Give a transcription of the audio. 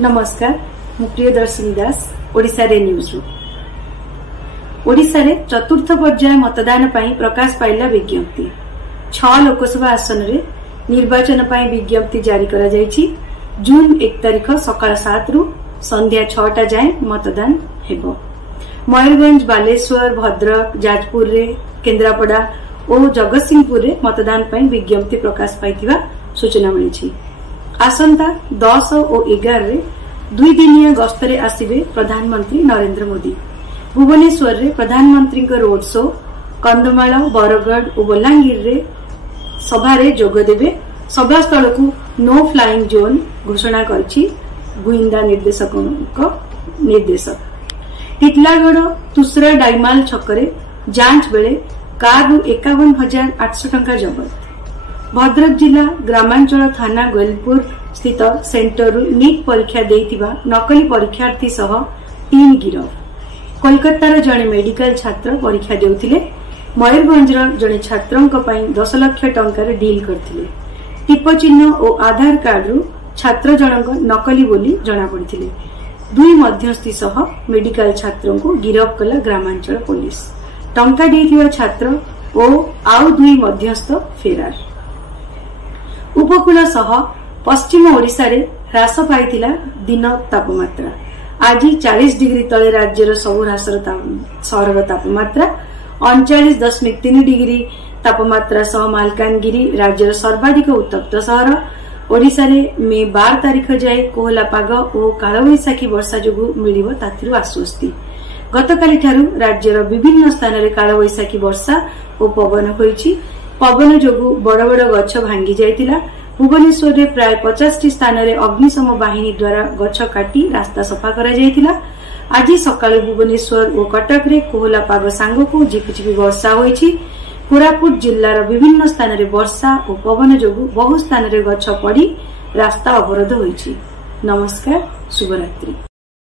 नमस्कार मु प्रियदर्शनी दास ओडिशा रे न्यूज रु ओडिशा रे चतुर्थ पर्याय मतदान पई प्रकाश पाइला विज्ञप्ति 6 लोकसभा आसन रे निर्वाचन पई विज्ञप्ति जारी करा जायछि। जून 1 तारिख सकाळ 7 रु संध्या 6टा जाय मतदान हेबो। मयूरगंज, बालेश्वर, भद्रक, जाजपुर रे, केन्द्रापड़ा और जगतसिंहपुर रे मतदान पई विज्ञप्ति प्रकाश पाइथिबा सूचना मिलिछि। आसंता 10 और 11 रे 2 दिनिया गस्तरे आसिबे प्रधानमंत्री नरेंद्र मोदी। भुवनेश्वर रे प्रधानमंत्री को रोड शो, कंधमाल, बरगढ़ और बलांगीर रे सभा रे जोग देबे। सभास्थल को नो फ्लाइंग जोन घोषणा करछि गुइंदा निर्देशक निर्देशक। टिटलागढ़ तुसरा डाइमाल छकरे जांच बेले कार 51,800 टंका जबत। भद्रक जिला ग्रामांचल थाना गोलपुर स्थित सेंटर नीट परीक्षा देइथिबा नकली परीक्षार्थी सह 3 गिरफ। कोलकातार जड़े मेडिकल छात्र परीक्षा देउथिले। मयूरगंजर जड़े छात्रों पई 10 लाख टंकार डील करथिले। टिप चिन्ह और आधार कार्ड रु छात्र जनक नकली बोली जना पड़िथिले। 2 मध्यस्थी सह मेडिकल छात्रों को गिरफ कला ग्रामांचल पुलिस। टंका देइथिबा छात्र और आउ 2 मध्यस्थ फेरार। उपकूल सह पश्चिम ओडिशा रे ह्रास पाइथिला दिन तापमात्रा। आज 40 डिग्री तले राज्यर सबु सहर तापमात्रा 39.3 डिग्री तापमात्रा सह मालकानगिरी राज्यर सर्वाधिक उत्तप्त सहर। ओडिशा रे मे 12 तारिख जाए कोहला पाग और कालवैशाखी वर्षा जोगु मिलिबो ताथिरु आश्वस्ति। गतकाली ठारू राज्यर विभिन्न स्थान रे कालवैशाखी वर्षा और पवन होईछि। पवन जोगु बड़ बड़ गछ भांगी जाइतिला। भुवनेश्वर रे प्राय 50 स्थान रे अग्निशम बाहिनी द्वारा गछ काटी रास्ता सफा करा जाइतिला। आज सकाळे भुवनेश्वर और कटक रे कोहला पाग सांगको झिपिझिपि वर्षा होईछि। कोरापुट जिल्लार विभिन्न स्थान रे वर्षा और पवन जोगु बहु स्थान रे गछ पड़ी रास्ता अवरोध होईछि। नमस्कार, शुभरात्रि।